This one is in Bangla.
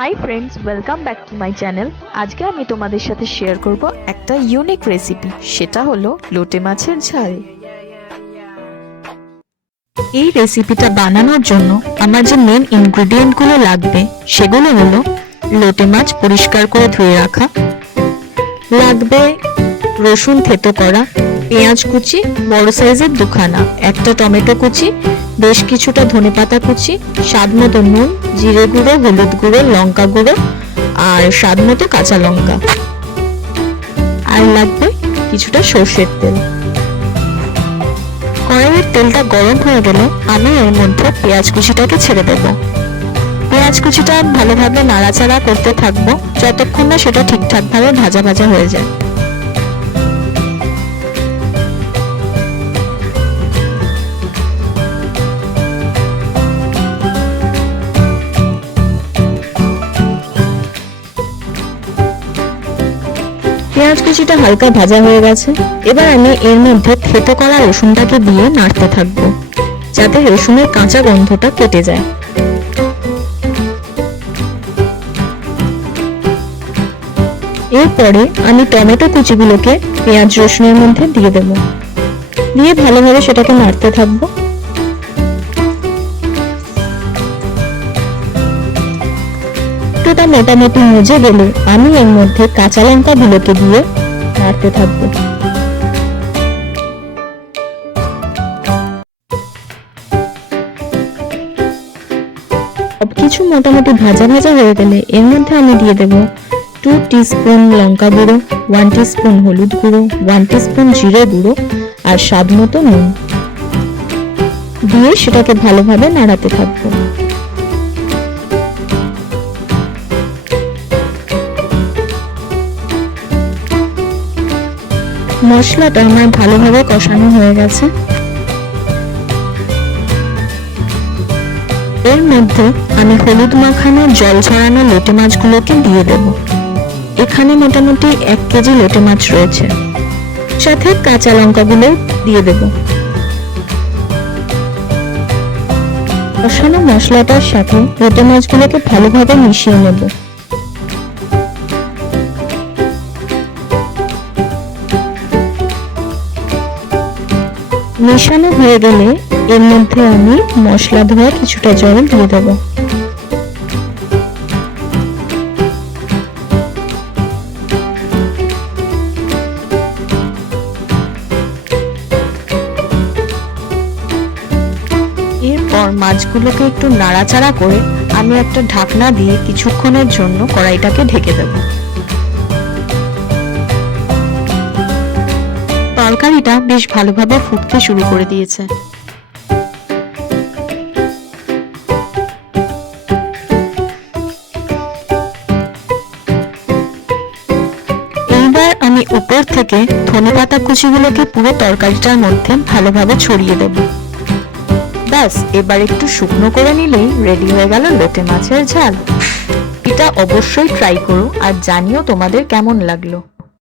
Hi friends, welcome back to my channel. আজকে আমি তোমাদের সাথে শেয়ার করব একটা ইউনিক রেসিপি, সেটা হলো লোটে মাছের ঝাল। এই রেসিপিটা বানানোর জন্য আমার যে মেন ইনগ্রেডিয়েন্টগুলো লাগবে সেগুলো হলো লোটে মাছ পরিষ্কার করে ধুয়ে রাখা, লাগবে রসুন থেতো করা, পেঁয়াজ কুচি বড় সাইজের দুখানা, একটা টমেটো কুচি, বেশ কিছুটা ধনেপাতা কুচি, স্বাদ মতো নুন, জিরে গুঁড়ো, হলুদ গুঁড়ো, লঙ্কা গুঁড়ো আর স্বাদ মতো কাঁচা লঙ্কা, আর লাগবে কিছুটা সর্ষের তেল। কড়াইয়ের তেলটা গরম হয়ে গেলে আমি এর মধ্যে পেঁয়াজ কুচিটাকে ছেড়ে দেব। পেঁয়াজ কুচিটা ভালোভাবে নাড়াচাড়া করতে থাকবো যতক্ষণ না সেটা ঠিকঠাক ভাবে ভাজা ভাজা হয়ে যায়। পেঁয়াজ কুচিটা হালকা ভাজা হয়ে গেছে, এবার আমি এর মধ্যে থেতো করা রসুনটাকে দিয়ে নাড়তে থাকবো যাতে রসুনের কাঁচা গন্ধটা কেটে যায়। এরপরে আমি টমেটো কুচিগুলোকে পেঁয়াজ রসুনের মধ্যে দিয়ে দেব, দিয়ে ভালোভাবে সেটাকে নাড়তে থাকবো। মোটামুটি মজে গেলে আমি এর মধ্যে কাঁচা লঙ্কা গুলোকে দিয়ে নাড়তে থাকবো। সবকিছু মোটামুটি ভাজা ভাজা হয়ে গেলে এর মধ্যে আমি দিয়ে দেব 2 টিস্পুন লঙ্কা গুঁড়ো, 1 টিস্পুন হলুদ গুঁড়ো, 1 টিস্পুন জিরে গুঁড়ো আর স্বাদ মতো নুন দিয়ে সেটাকে ভালোভাবে নাড়াতে থাকবো। মশলাটা আমার ভালোভাবে কষানো হয়ে গেছে, এর মধ্যে আমি হলুদ মাখানো জল ছড়ানো লোটে মাছগুলোকে দিয়ে দেব। এখানে মোটামুটি 1 কেজি লোটে মাছ রয়েছে, সাথে কাঁচা লঙ্কাগুলো দিয়ে দেব। কষানো মশলাটার সাথে লোটে মাছগুলোকে ভালোভাবে মিশিয়ে নেব। মেশানো হয়ে গেলে এর মধ্যে আমি মশলা ধোয়া কিছুটা জল দিয়ে দেব। এরপর মাছগুলোকে একটু নাড়াচাড়া করে আমি একটা ঢাকনা দিয়ে কিছুক্ষণের জন্য কড়াইটাকে ঢেকে দেব। তরকারিটা বেশ ভালোভাবে ফুটতে শুরু করে দিয়েছে। এইবার আমি উপর থেকে ধনেপাতা কুচিগুলোকে পুরো তরকারিটার মধ্যে ভালোভাবে ছড়িয়ে দেব। ব্যাস, এবার একটু শুকনো করে নিলেই রেডি হয়ে গেল লোটে মাছের ঝাল। এটা অবশ্যই ট্রাই করো আর জানিও তোমাদের কেমন লাগলো।